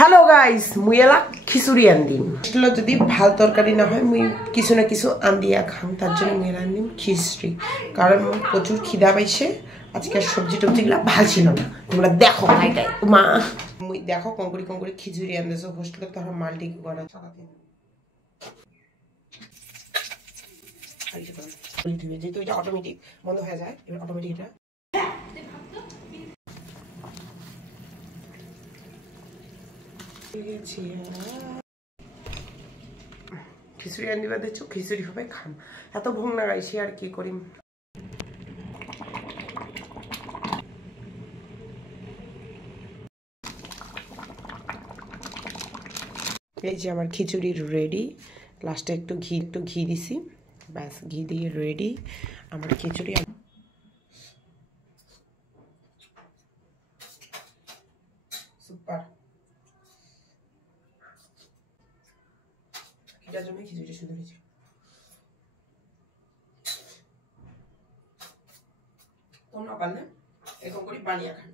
hello guys মুই এলা খিচুড়ি আনদিম আসলে যদি ভাল তরকারি না হয় মুই কিছু না কিছু আন্দিয়া খাম তার জন্য মুই আনদিম খিচুড়ি কারণ মুই প্রচুর খিদা পাইছে আজকে সবজি টবজিগুলা ভাল ছিল না তোমরা দেখো খাইটাই মা মুই দেখো কঙ্কড়ি কঙ্কড়ি খিচুড়ি আনতেছো হোস্টেলে তোরা মাল্টি করা চালাতে যেহেতু এটা অটোমেটিক বন্ধ হয়ে যায় এবার অটোমেটিক এটা খিচুড়ি আনবা দেখছো খিচুড়ি হবে খাম এত ভোগ না গাইছি আর কি করিম এই যে আমার খিচুড়ি রেডি লাস্টে একটু ঘি দিছি ব্যাস ঘি দিয়ে রেডি আমার খিচুড়ি সুপার এটার জন্য খিচুড়িটা সুন্দর হয়েছে তোমরা পারলে এরকম করে বানিয়ে খান